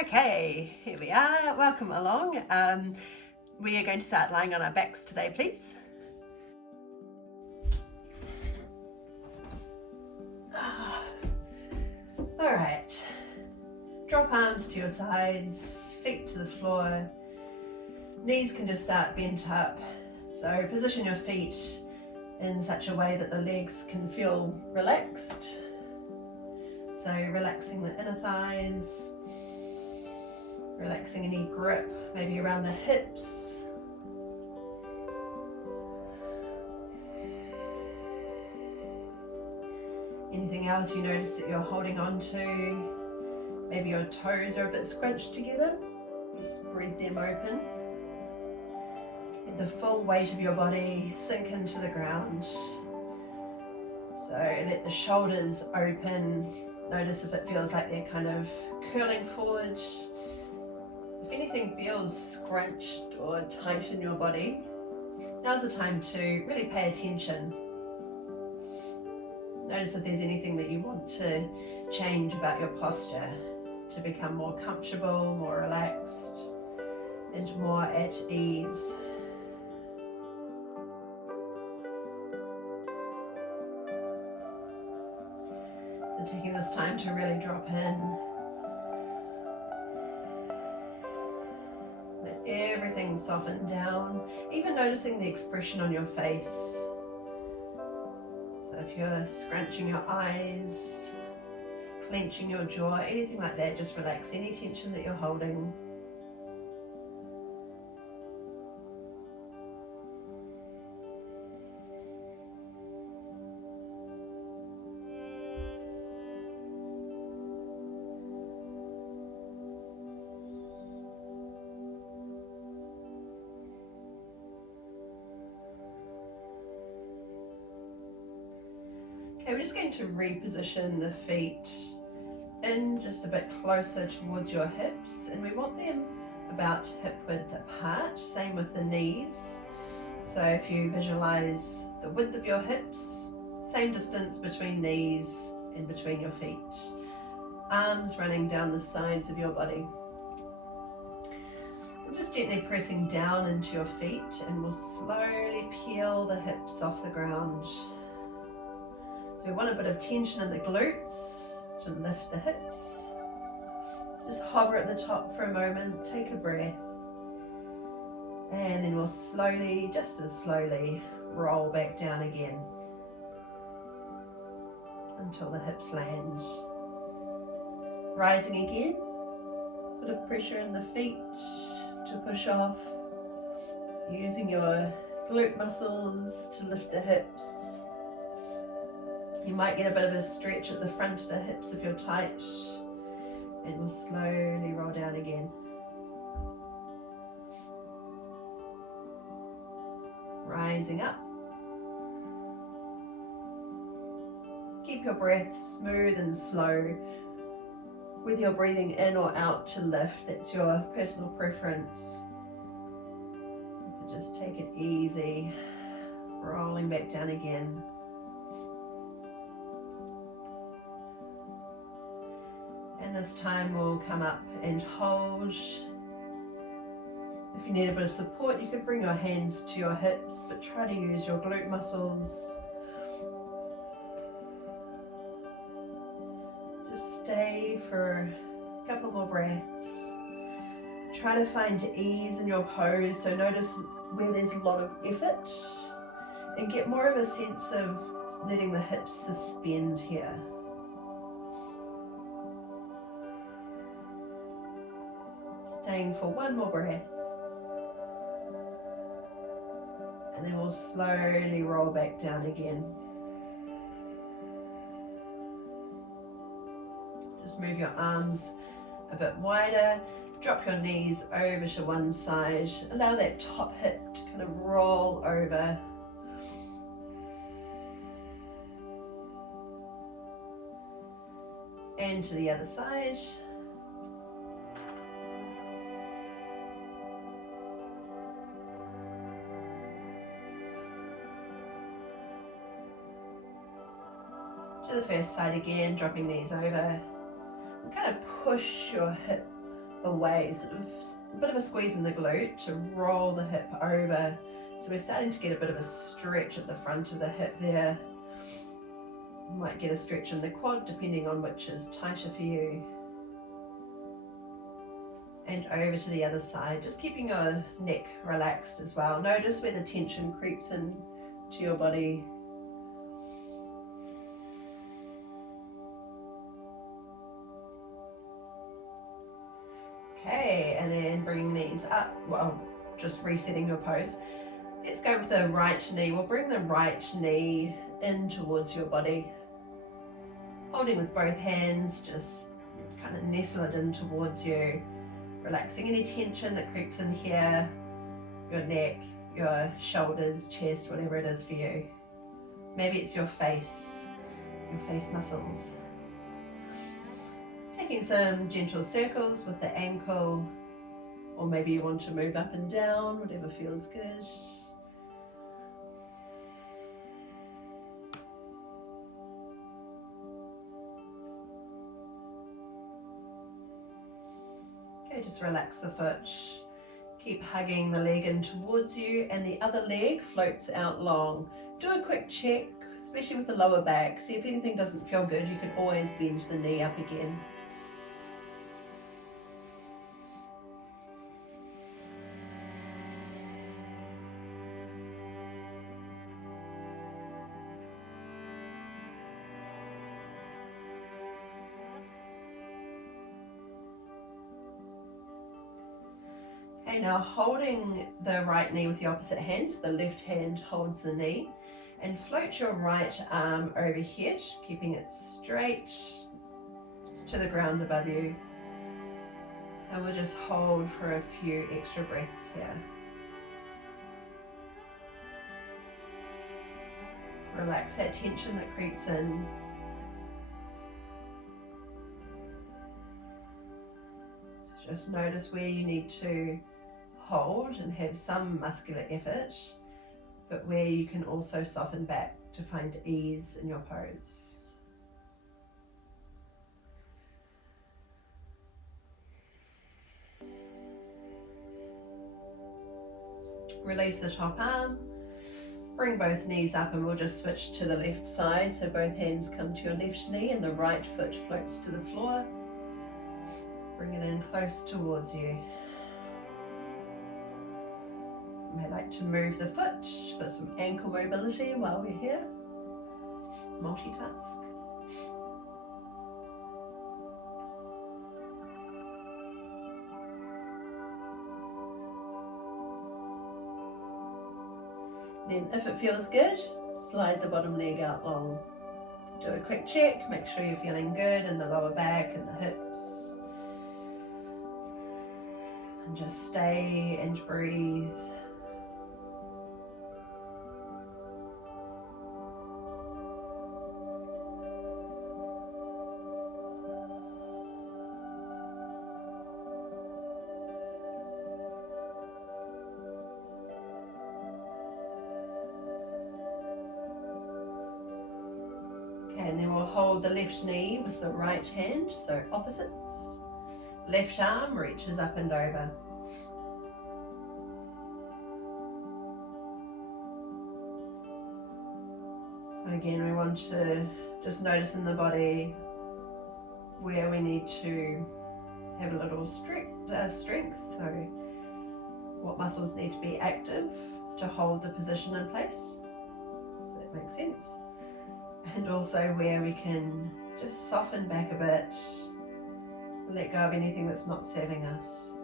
Okay, here we are. Welcome along. We are going to start lying on our backs today, please. All right. Drop arms to your sides, feet to the floor. Knees can just start bent up. So position your feet in such a way that the legs can feel relaxed. So relaxing the inner thighs, relaxing any grip, maybe around the hips. Anything else you notice that you're holding on to? Maybe your toes are a bit scrunched together. Spread them open. Let the full weight of your body sink into the ground. So let the shoulders open. Notice if it feels like they're kind of curling forward. If anything feels scrunched or tight in your body, now's the time to really pay attention. Notice if there's anything that you want to change about your posture to become more comfortable, more relaxed, and more at ease. So taking this time to really drop in. Let everything soften down, even noticing the expression on your face. So if you're scrunching your eyes, clenching your jaw, anything like that, just relax any tension that you're holding. Okay, we're just going to reposition the feet in just a bit closer towards your hips, and we want them about hip width apart. Same with the knees. So if you visualize the width of your hips, same distance between knees and between your feet. Arms running down the sides of your body. And just gently pressing down into your feet, and we'll slowly peel the hips off the ground. So we want a bit of tension in the glutes to lift the hips. Just hover at the top for a moment, take a breath. And then we'll slowly, just as slowly, roll back down again until the hips land. Rising again, bit of pressure in the feet to push off. Using your glute muscles to lift the hips. You might get a bit of a stretch at the front of the hips if you're tight, and we'll slowly roll down again. Rising up. Keep your breath smooth and slow, whether you're breathing in or out to lift, that's your personal preference. Just take it easy, rolling back down again. And this time we'll come up and hold. If you need a bit of support, you could bring your hands to your hips, but try to use your glute muscles. Just stay for a couple more breaths. Try to find ease in your pose, so notice where there's a lot of effort, and get more of a sense of letting the hips suspend here. Staying for one more breath, and then we'll slowly roll back down again. Just move your arms a bit wider, drop your knees over to one side, allow that top hip to kind of roll over. And to the other side. To the first side again, dropping knees over. And kind of push your hip away, sort of a bit of a squeeze in the glute to roll the hip over. So we're starting to get a bit of a stretch at the front of the hip there. You might get a stretch in the quad depending on which is tighter for you. And over to the other side, just keeping your neck relaxed as well. Notice where the tension creeps in to your body. Okay, and then bringing knees up, well, just resetting your pose. Let's go with the right knee. We'll bring the right knee in towards your body. Holding with both hands, just kind of nestle it in towards you. Relaxing any tension that creeps in here, your neck, your shoulders, chest, whatever it is for you. Maybe it's your face muscles. Taking some gentle circles with the ankle, or maybe you want to move up and down, whatever feels good. Okay, just relax the foot. Keep hugging the leg in towards you, and the other leg floats out long. Do a quick check, especially with the lower back. See if anything doesn't feel good. You can always bend the knee up again. Okay, now holding the right knee with the opposite hand, so the left hand holds the knee, and float your right arm overhead, keeping it straight, just to the ground above you. And we'll just hold for a few extra breaths here. Relax that tension that creeps in. Just notice where you need to hold and have some muscular effort, but where you can also soften back to find ease in your pose. Release the top arm, bring both knees up, and we'll just switch to the left side, so both hands come to your left knee and the right foot floats to the floor. Bring it in close towards you. You may like to move the foot for some ankle mobility while we're here. Multitask. Then if it feels good, slide the bottom leg out long. Do a quick check, make sure you're feeling good in the lower back and the hips. And just stay and breathe. And then we'll hold the left knee with the right hand, so opposites. Left arm reaches up and over. So again, we want to just notice in the body where we need to have a little strength. So what muscles need to be active to hold the position in place. Does that make sense? And also where we can just soften back a bit, let go of anything that's not serving us.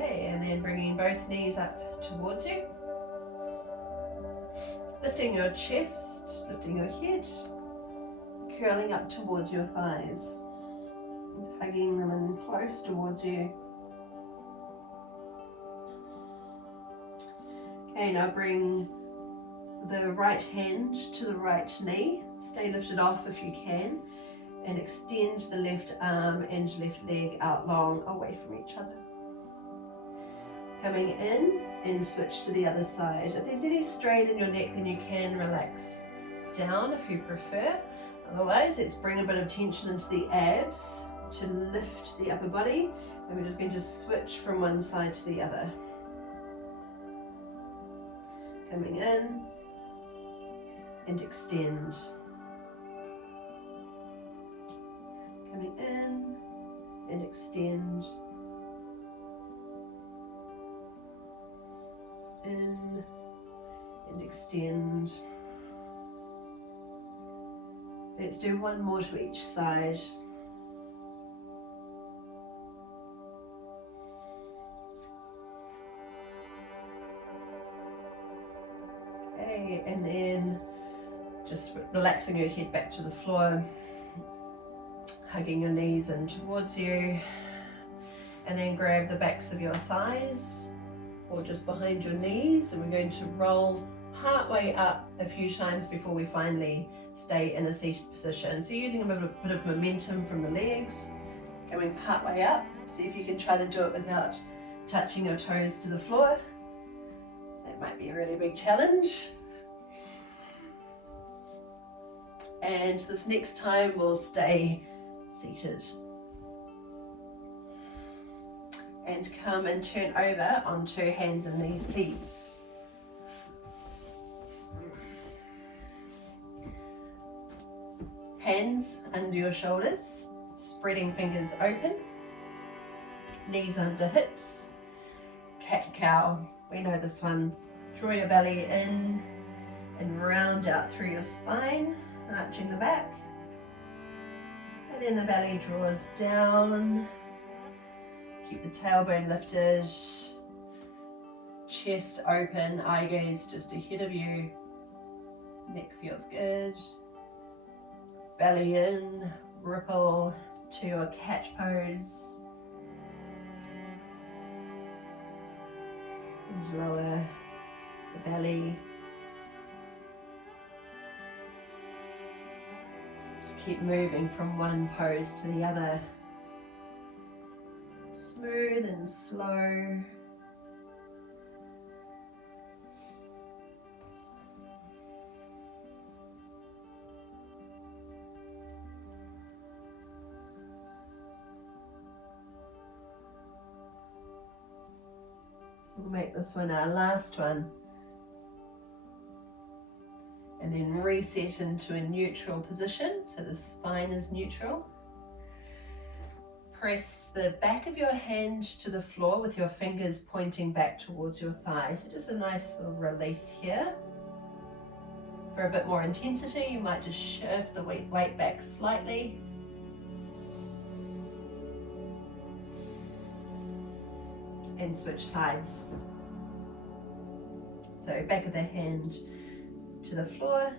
And then bringing both knees up towards you. Lifting your chest, lifting your head, curling up towards your thighs, and hugging them in close towards you. Okay, now bring the right hand to the right knee. Stay lifted off if you can. And extend the left arm and left leg out long away from each other. Coming in and switch to the other side. If there's any strain in your neck, then you can relax down if you prefer. Otherwise, let's bring a bit of tension into the abs to lift the upper body. And we're just going to switch from one side to the other. Coming in and extend. Coming in and extend. In and extend. Let's do one more to each side. Okay, and then just relaxing your head back to the floor, hugging your knees in towards you, and then grab the backs of your thighs or just behind your knees, and we're going to roll part way up a few times before we finally stay in a seated position. So using a bit of momentum from the legs, going part way up. See if you can try to do it without touching your toes to the floor. That might be a really big challenge. And this next time we'll stay seated. And come and turn over onto hands and knees, please. Hands under your shoulders, spreading fingers open, knees under hips, cat-cow. We know this one. Draw your belly in and round out through your spine, arching the back. And then the belly draws down. Keep the tailbone lifted, chest open, eye gaze just ahead of you. Neck feels good. Belly in, ripple to your cat pose. And lower the belly. Just keep moving from one pose to the other. Smooth and slow. We'll make this one our last one. And then reset into a neutral position, so the spine is neutral. Press the back of your hand to the floor with your fingers pointing back towards your thighs. So just a nice little release here. For a bit more intensity, you might just shift the weight back slightly. And switch sides. So back of the hand to the floor.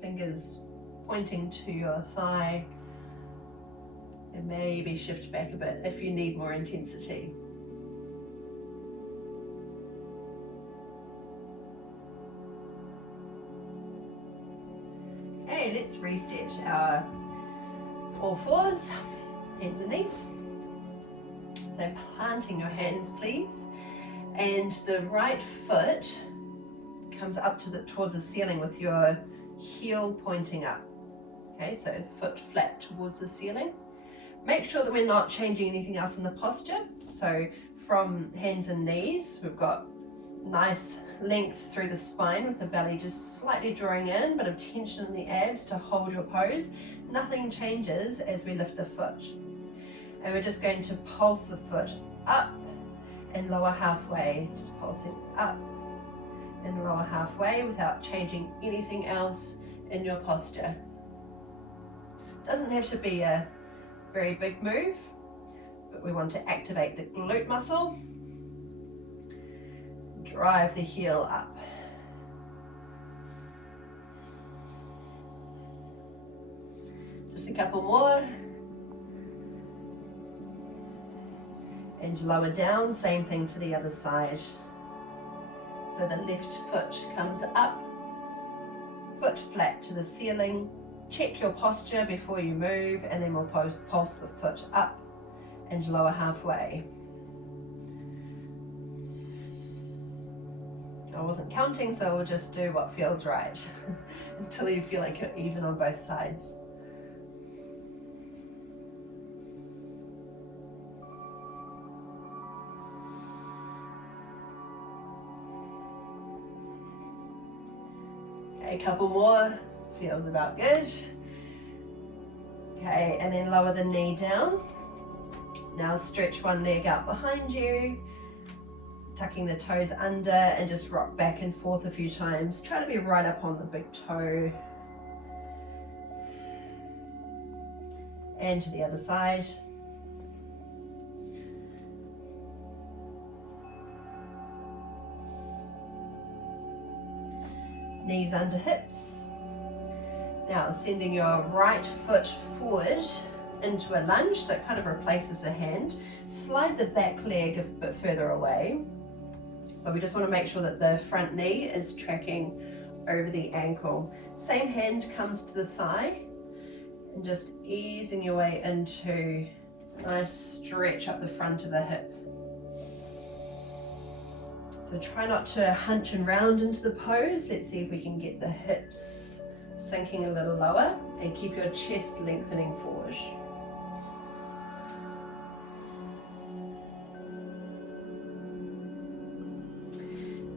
Fingers pointing to your thigh. And maybe shift back a bit if you need more intensity. Okay, let's reset our all fours, hands and knees. So planting your hands, please. And the right foot comes up to towards the ceiling with your heel pointing up. Okay, so foot flat towards the ceiling. Make sure that we're not changing anything else in the posture. So from hands and knees, we've got nice length through the spine with the belly just slightly drawing in, bit of tension in the abs to hold your pose. Nothing changes as we lift the foot. And we're just going to pulse the foot up and lower halfway, just pulsing up and lower halfway without changing anything else in your posture. Doesn't have to be a very big move, but we want to activate the glute muscle, drive the heel up. Just a couple more. and lower down, same thing to the other side. So the left foot comes up, foot flat to the ceiling. Check your posture before you move, and then we'll pulse the foot up and lower halfway. I wasn't counting, so we'll just do what feels right until you feel like you're even on both sides. Okay, a couple more. Feels about good. Okay, and then lower the knee down. Now stretch one leg out behind you, tucking the toes under, and just rock back and forth a few times. Try to be right up on the big toe. And to the other side. Knees under hips. Now sending your right foot forward into a lunge, so it kind of replaces the hand. Slide the back leg a bit further away, but we just want to make sure that the front knee is tracking over the ankle. Same hand comes to the thigh, and just easing your way into a nice stretch up the front of the hip. So try not to hunch and round into the pose. Let's see if we can get the hips sinking a little lower, and keep your chest lengthening forward.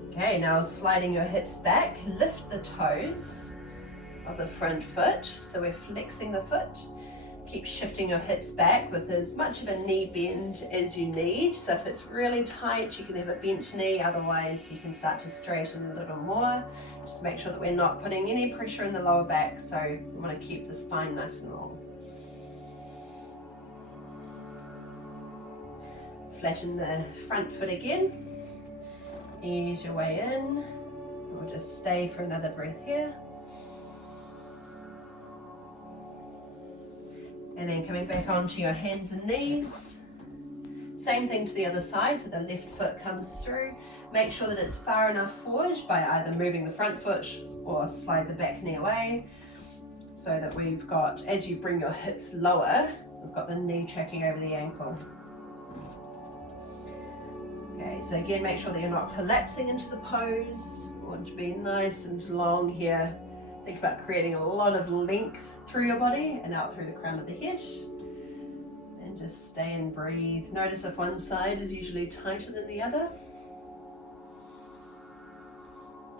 Okay, now sliding your hips back, lift the toes of the front foot. So we're flexing the foot. Keep shifting your hips back with as much of a knee bend as you need. So if it's really tight, you can have a bent knee. Otherwise, you can start to straighten a little more. Just make sure that we're not putting any pressure in the lower back. So we want to keep the spine nice and long. Flatten the front foot again. Ease your way in. We'll just stay for another breath here. And then coming back onto your hands and knees. Same thing to the other side, so the left foot comes through. Make sure that it's far enough forward by either moving the front foot or slide the back knee away, so that we've got, as you bring your hips lower, we've got the knee tracking over the ankle. Okay, so again, make sure that you're not collapsing into the pose. You want to be nice and long here. Think about creating a lot of length through your body and out through the crown of the head. And just stay and breathe. Notice if one side is usually tighter than the other,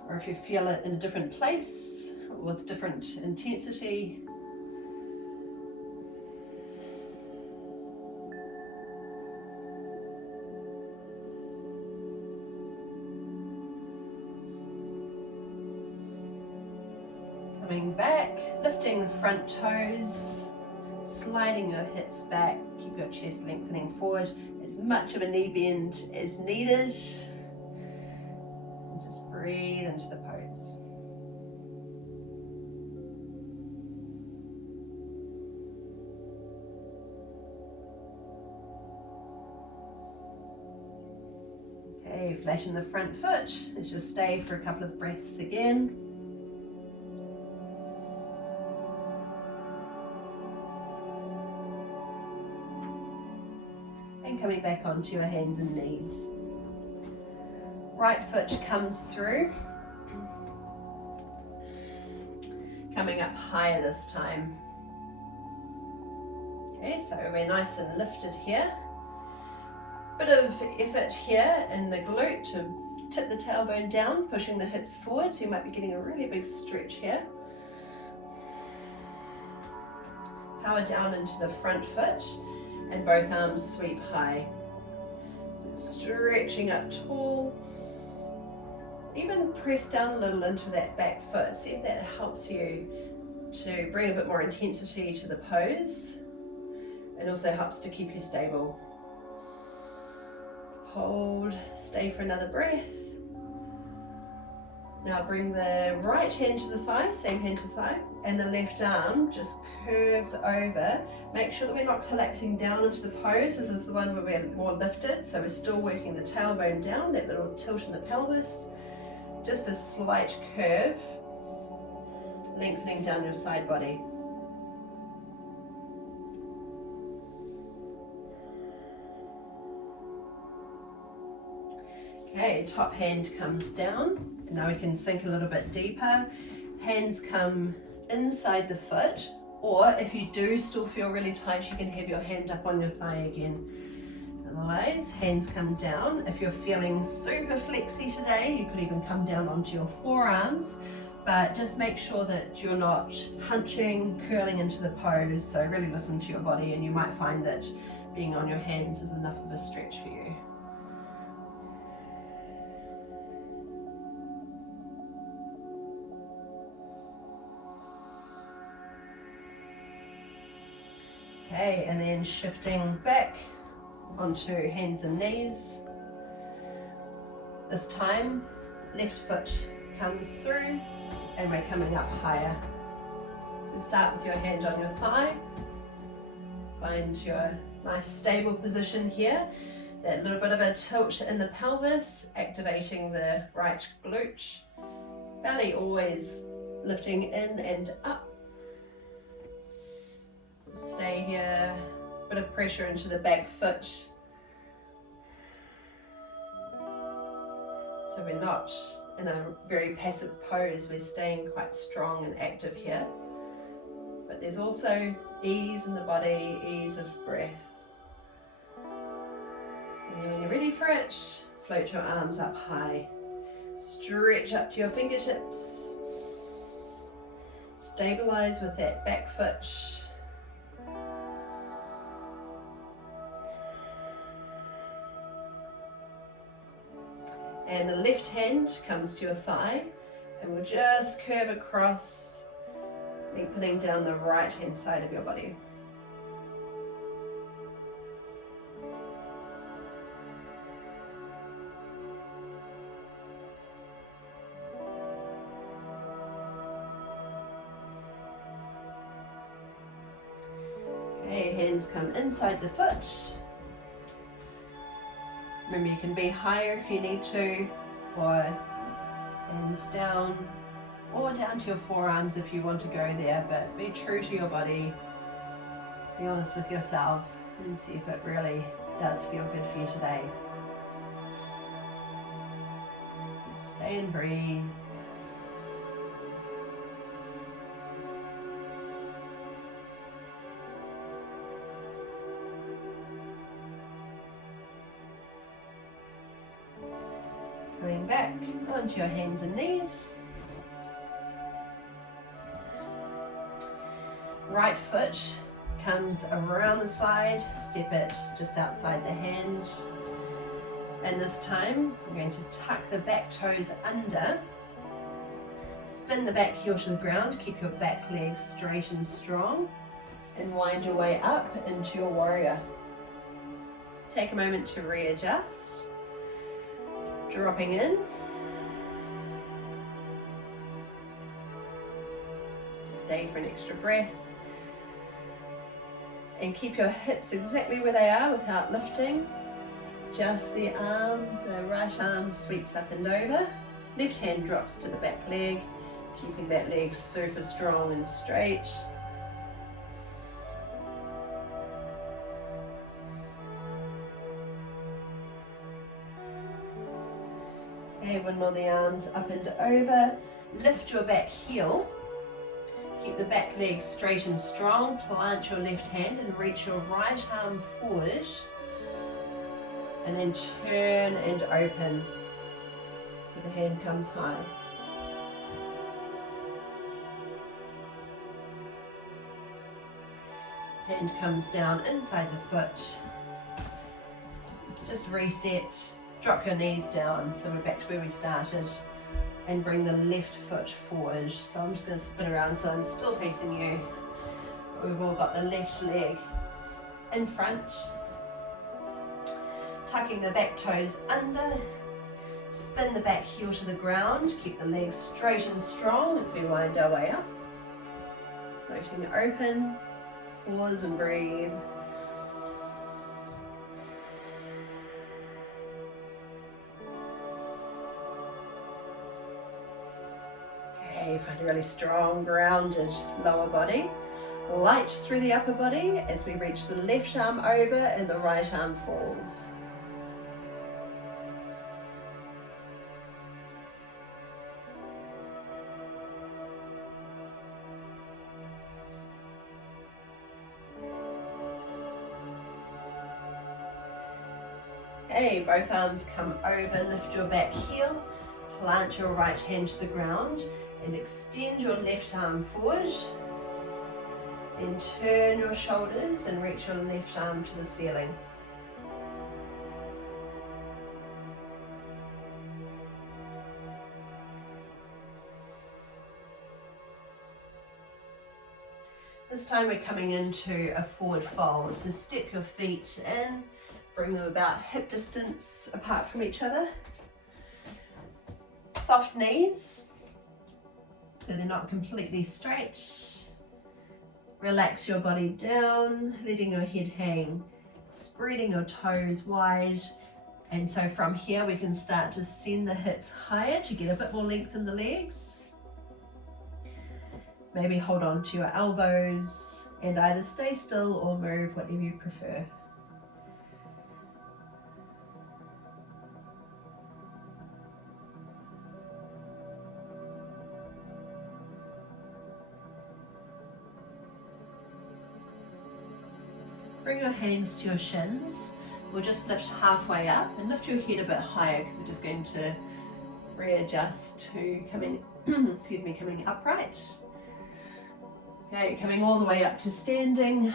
or if you feel it in a different place with different intensity. Coming back, lifting the front toes, sliding your hips back, keep your chest lengthening forward, as much of a knee bend as needed. And just breathe into the pose. Okay, flatten the front foot. Let's just stay for a couple of breaths again. Coming back onto your hands and knees. Right foot comes through. Coming up higher this time. Okay, so we're nice and lifted here. Bit of effort here in the glute to tip the tailbone down, pushing the hips forward, so you might be getting a really big stretch here. Power down into the front foot. And both arms sweep high. So stretching up tall. Even press down a little into that back foot. See if that helps you to bring a bit more intensity to the pose. And also helps to keep you stable. Hold, stay for another breath. Now bring the right hand to the thigh, same hand to thigh. and the left arm just curves over. Make sure that we're not collapsing down into the pose. This is the one where we're more lifted, so we're still working the tailbone down, that little tilt in the pelvis. Just a slight curve, lengthening down your side body. Okay, top hand comes down. And now we can sink a little bit deeper. Hands come inside the foot, or if you do still feel really tight, you can have your hand up on your thigh again. Otherwise, hands come down. If you're feeling super flexy today, you could even come down onto your forearms, but just make sure that you're not hunching, curling into the pose. So really listen to your body, and you might find that being on your hands is enough of a stretch for you. Okay, and then shifting back onto hands and knees. This time, left foot comes through and we're coming up higher. So start with your hand on your thigh. Find your nice stable position here. That little bit of a tilt in the pelvis, activating the right glute. Belly always lifting in and up. Stay here, bit of pressure into the back foot. So we're not in a very passive pose, we're staying quite strong and active here. But there's also ease in the body, ease of breath. And then when you're ready for it, float your arms up high. Stretch up to your fingertips. Stabilize with that back foot. And the left hand comes to your thigh, and we'll just curve across, lengthening down the right hand side of your body. Okay, hands come inside the foot. Remember, you can be higher if you need to, or hands down, or down to your forearms if you want to go there, but be true to your body, be honest with yourself, and see if it really does feel good for you today. Just stay and breathe. Coming back onto your hands and knees. Right foot comes around the side, step it just outside the hand. And this time, we're going to tuck the back toes under. Spin the back heel to the ground, keep your back leg straight and strong, and wind your way up into your warrior. Take a moment to readjust. Dropping in. Stay for an extra breath. And keep your hips exactly where they are without lifting. Just the arm, the right arm sweeps up and over. Left hand drops to the back leg, keeping that leg super strong and straight. Okay, windmill the arms up and over. Lift your back heel. Keep the back leg straight and strong. Plant your left hand and reach your right arm forward. And then turn and open. So the hand comes high. Hand comes down inside the foot. Just reset. Drop your knees down, so we're back to where we started, and bring the left foot forward. So I'm just going to spin around so I'm still facing you. We've all got the left leg in front. Tucking the back toes under. Spin the back heel to the ground. Keep the legs straight and strong as we wind our way up. Floating open, pause and breathe. Okay, find a really strong, grounded lower body. Light through the upper body as we reach the left arm over and the right arm falls. Okay, both arms come over, lift your back heel, plant your right hand to the ground and extend your left arm forward. Then turn your shoulders and reach your left arm to the ceiling. This time we're coming into a forward fold, so step your feet in, bring them about hip distance apart from each other. Soft knees, so they're not completely straight. Relax your body down, letting your head hang, spreading your toes wide. And so from here we can start to send the hips higher to get a bit more length in the legs. Maybe hold on to your elbows and either stay still or move, whatever you prefer. Bring your hands to your shins. We'll just lift halfway up and lift your head a bit higher because we're just going to readjust to coming, coming upright. Okay, coming all the way up to standing.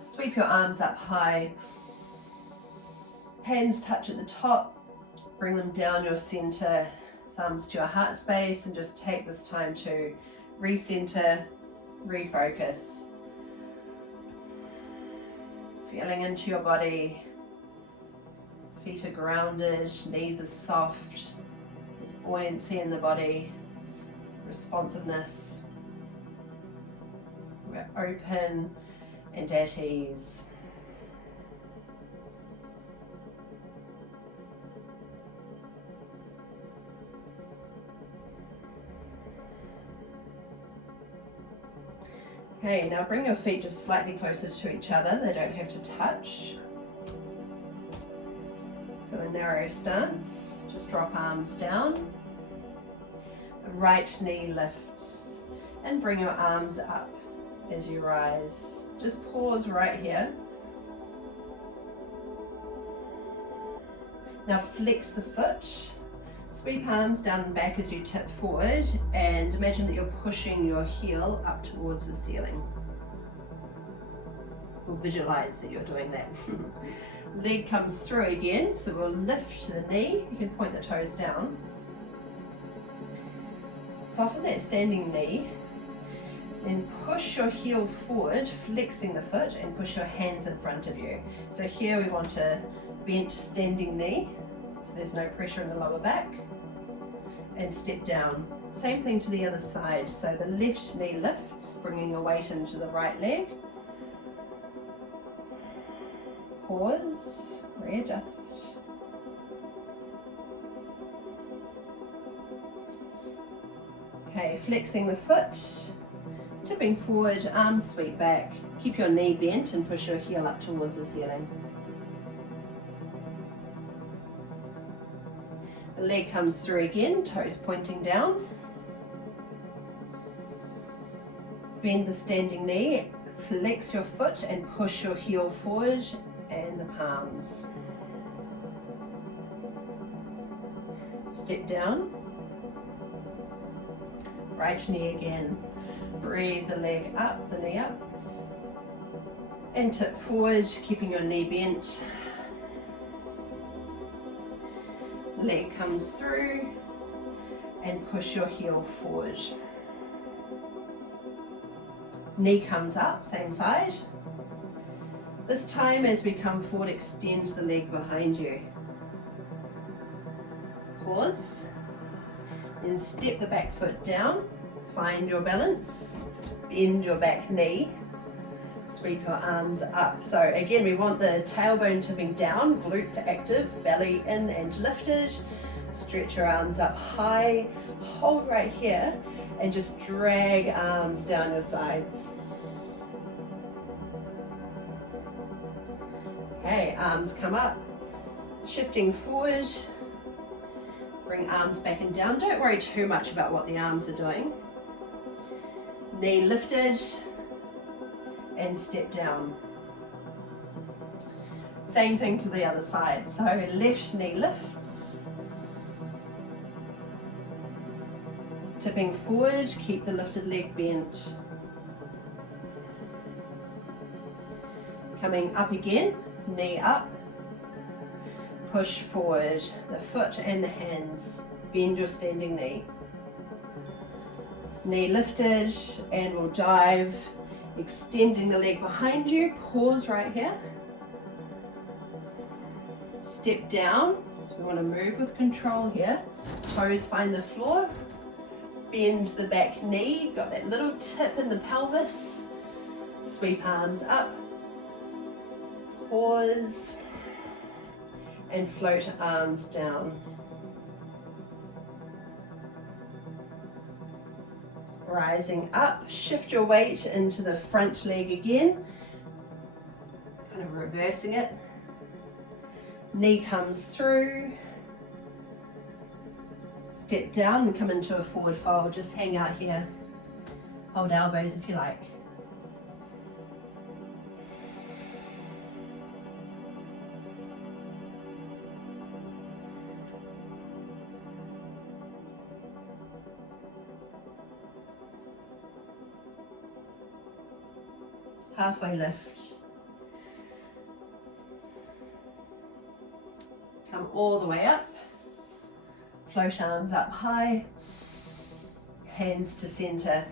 Sweep your arms up high. Hands touch at the top. Bring them down your center, thumbs to your heart space, and just take this time to recenter, refocus. Feeling into your body. Feet are grounded, knees are soft. There's buoyancy in the body, responsiveness. We're open and at ease. Okay, now bring your feet just slightly closer to each other. They don't have to touch. So a narrow stance, just drop arms down. The right knee lifts and bring your arms up as you rise. Just pause right here. Now flex the foot. Sweep arms down and back as you tip forward and imagine that you're pushing your heel up towards the ceiling. Or visualize that you're doing that. Leg comes through again, so we'll lift the knee. You can point the toes down. Soften that standing knee. Then push your heel forward, flexing the foot, and push your hands in front of you. So here we want a bent standing knee. So there's no pressure in the lower back, and step down. Same thing to the other side. So the left knee lifts, bringing your weight into the right leg. Pause, readjust. Okay, flexing the foot, tipping forward, arms sweep back. Keep your knee bent and push your heel up towards the ceiling. The leg comes through again, toes pointing down. Bend the standing knee, flex your foot and push your heel forward and the palms. Step down. Right knee again. Breathe the leg up, the knee up. And tip forward, keeping your knee bent. Leg comes through and push your heel forward. Knee comes up, same side. This time as we come forward, extend the leg behind you. Pause. Then step the back foot down, Find your balance, bend your back knee, sweep your arms up. So again, we want the tailbone tipping down, glutes active, belly in and lifted. Stretch your arms up high, hold right here, and just drag arms down your sides. Okay, arms come up, shifting forward, bring arms back and down. Don't worry too much about what the arms are doing. Knee lifted and step down. Same thing to the other side. So left knee lifts, tipping forward, keep the lifted leg bent. Coming up again, knee up, push forward, the foot and the hands, bend your standing knee. Knee lifted, and we'll dive, extending the leg behind you, pause right here. Step down, so we want to move with control here. Toes find the floor, bend the back knee, got that little tip in the pelvis, sweep arms up, pause, and float arms down. Rising up, shift your weight into the front leg again, kind of reversing it. Knee comes through, step down and come into a forward fold. Just hang out here, hold elbows if you like. Halfway lift. Come all the way up. Float arms up high. Hands to center.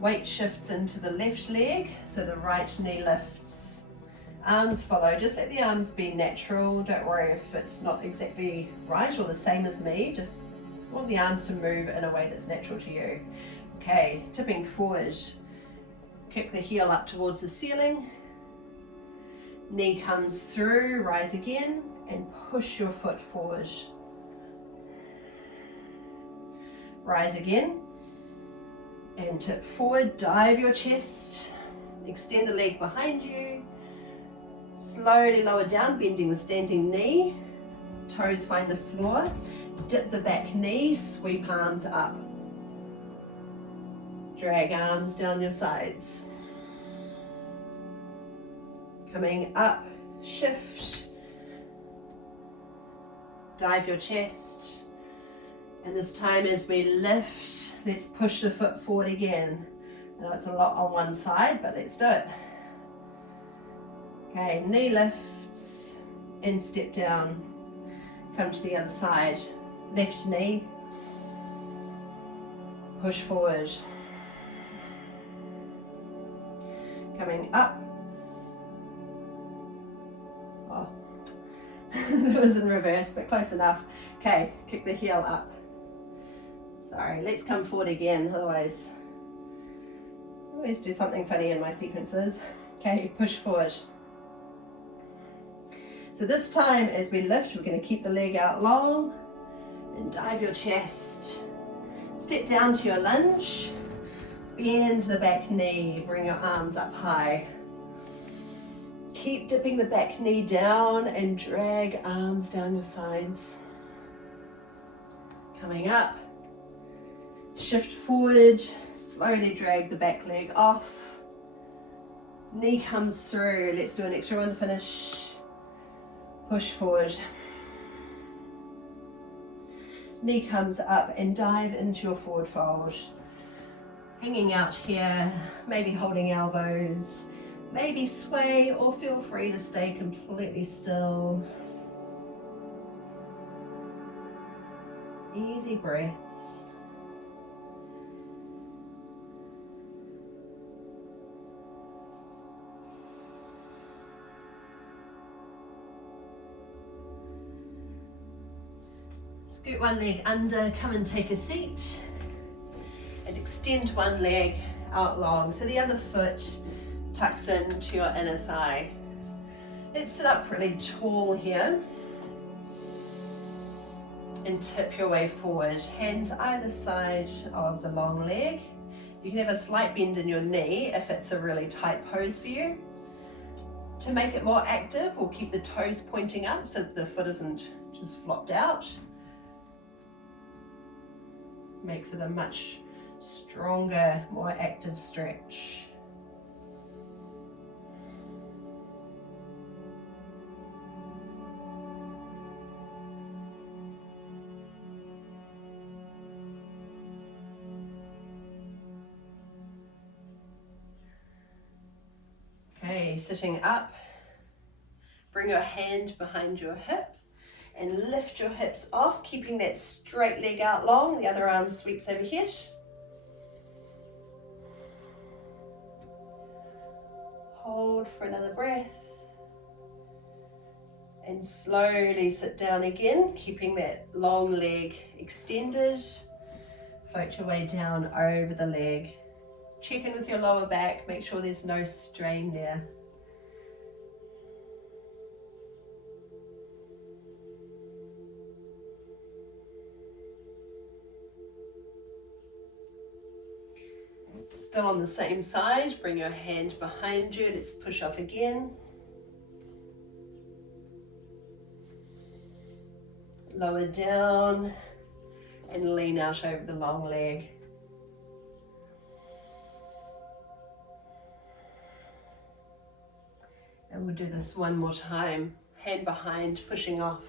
Weight shifts into the left leg, so the right knee lifts. Arms follow. Just let the arms be natural. Don't worry if it's not exactly right or the same as me. Just want the arms to move in a way that's natural to you. Okay, tipping forward, kick the heel up towards the ceiling, knee comes through, rise again, and push your foot forward. Rise again, and tip forward, dive your chest, extend the leg behind you, slowly lower down, bending the standing knee, toes find the floor, dip the back knee, sweep arms up. Drag arms down your sides. Coming up, shift. Dive your chest. And this time as we lift, let's push the foot forward again. I know it's a lot on one side, but let's do it. Okay, knee lifts and step down. Come to the other side. Left knee. Push forward. Coming up. Oh, that was in reverse, but close enough. Okay, kick the heel up. Sorry, let's come forward again, otherwise I always do something funny in my sequences. Okay, push forward. So this time as we lift, we're going to keep the leg out long and dive your chest. Step down to your lunge. Bend the back knee, bring your arms up high. Keep dipping the back knee down and drag arms down your sides. Coming up, shift forward, slowly drag the back leg off. Knee comes through, let's do an extra one, finish. Push forward. Knee comes up and dive into your forward fold. Hanging out here, maybe holding elbows, maybe sway, or feel free to stay completely still. Easy breaths. Scoot one leg under, come and take a seat. And extend one leg out long, so the other foot tucks into your inner thigh. Let's sit up really tall here. And tip your way forward, hands either side of the long leg. You can have a slight bend in your knee if it's a really tight pose for you. To make it more active, we'll keep the toes pointing up so that the foot isn't just flopped out. Makes it a much stronger, more active stretch. Okay, sitting up, bring your hand behind your hip and lift your hips off, keeping that straight leg out long, the other arm sweeps overhead. Hold for another breath. And slowly sit down again, keeping that long leg extended. Float your way down over the leg. Check in with your lower back, make sure there's no strain there. Still on the same side, bring your hand behind you, let's push off again. Lower down and lean out over the long leg. And we'll do this one more time, hand behind, pushing off.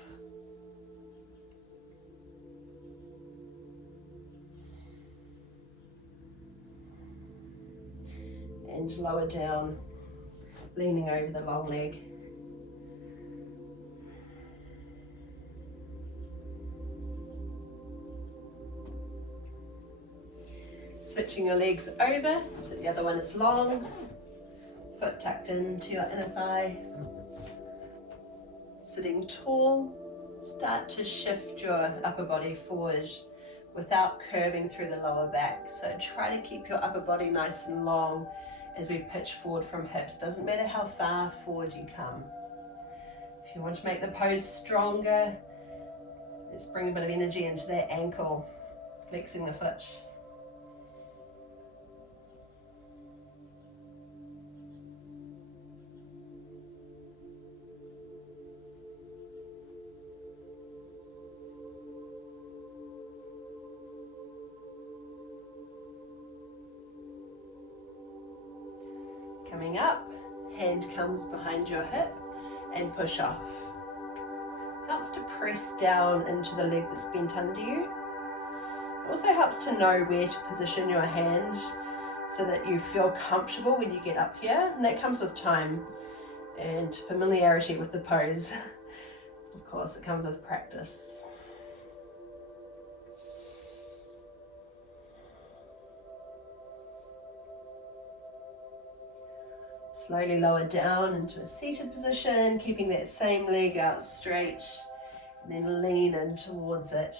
And lower down, leaning over the long leg. Switching your legs over, so the other one is long. Foot tucked into your inner thigh. Sitting tall, start to shift your upper body forward without curving through the lower back. So try to keep your upper body nice and long as we pitch forward from hips. Doesn't matter how far forward you come. If you want to make the pose stronger, let's bring a bit of energy into that ankle, flexing the foot. Coming up, hand comes behind your hip and push off. Helps to press down into the leg that's bent under you. It also helps to know where to position your hand so that you feel comfortable when you get up here, and that comes with time and familiarity with the pose. Of course, it comes with practice. Slowly lower down into a seated position, keeping that same leg out straight, and then lean in towards it.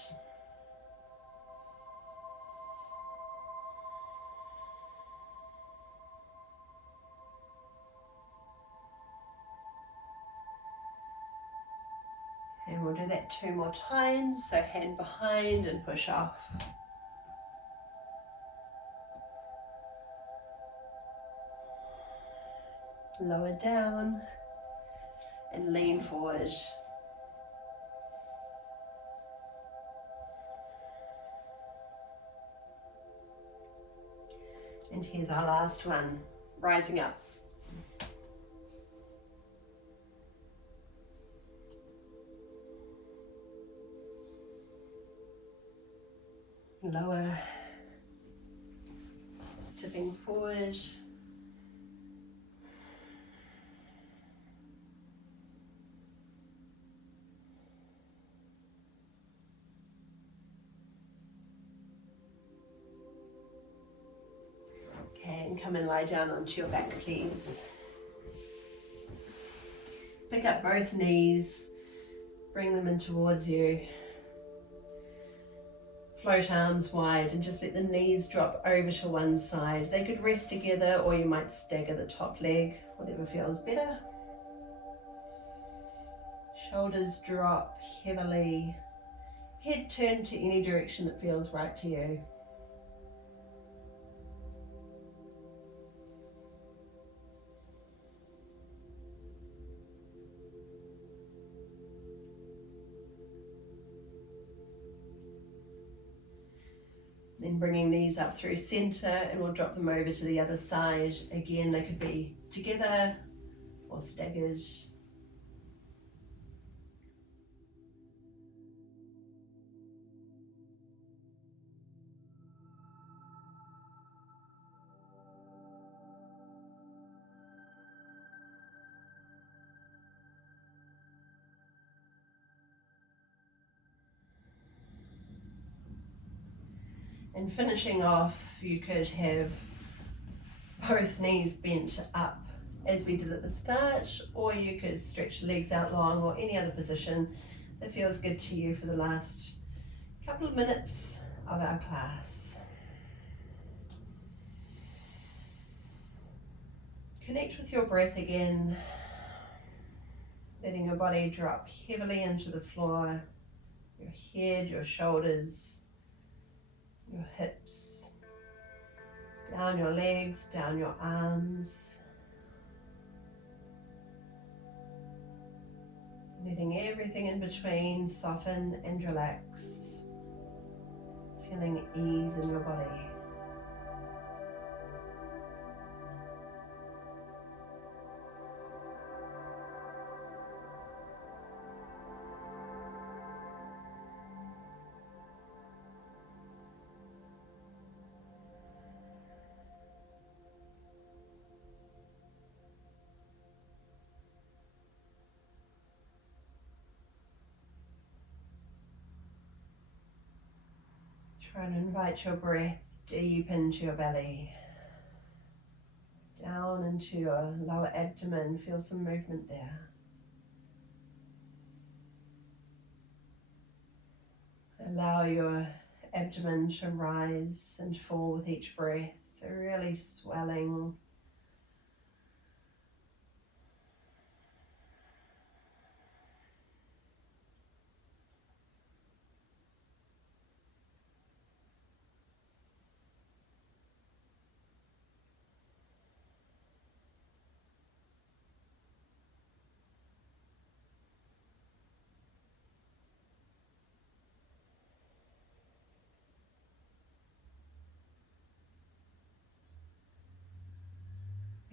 And we'll do that 2 more times, so hand behind and push off. Lower down and lean forward. And here's our last one, rising up. Lower, tipping forward. And come and lie down onto your back, please. Pick up both knees, bring them in towards you. Float arms wide and just let the knees drop over to one side. They could rest together, or you might stagger the top leg, whatever feels better. Shoulders drop heavily. Head turned to any direction that feels right to you. Then bringing these up through center, and we'll drop them over to the other side. Again, they could be together or staggered. And finishing off, you could have both knees bent up as we did at the start, or you could stretch the legs out long, or any other position that feels good to you for the last couple of minutes of our class. Connect with your breath again, letting your body drop heavily into the floor, your head, your shoulders, your hips, down your legs, down your arms. Letting everything in between soften and relax. Feeling ease in your body. Try and invite your breath deep into your belly, down into your lower abdomen. Feel some movement there. Allow your abdomen to rise and fall with each breath, so really swelling.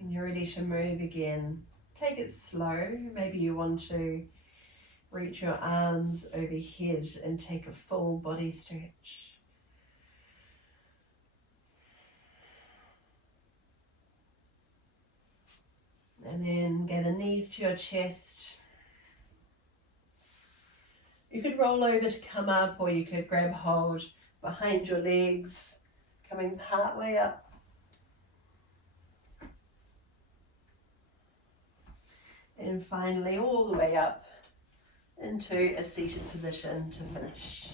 When you're ready to move again, take it slow. Maybe you want to reach your arms overhead and take a full body stretch. And then gather knees to your chest. You could roll over to come up, or you could grab hold behind your legs, coming part way up. And finally all the way up into a seated position to finish.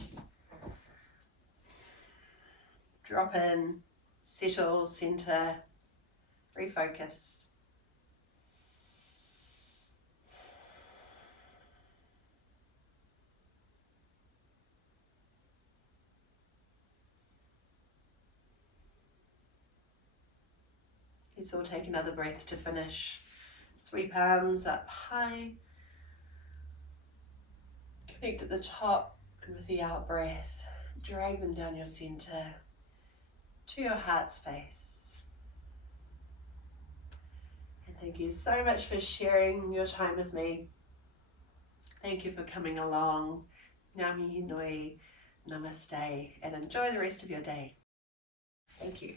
Drop in, settle, center, refocus. Let's all take another breath to finish. Sweep arms up high. Connect at the top, and with the out breath, drag them down your center to your heart space. And thank you so much for sharing your time with me. Thank you for coming along. Ngā mihi nui, namaste, and enjoy the rest of your day. Thank you.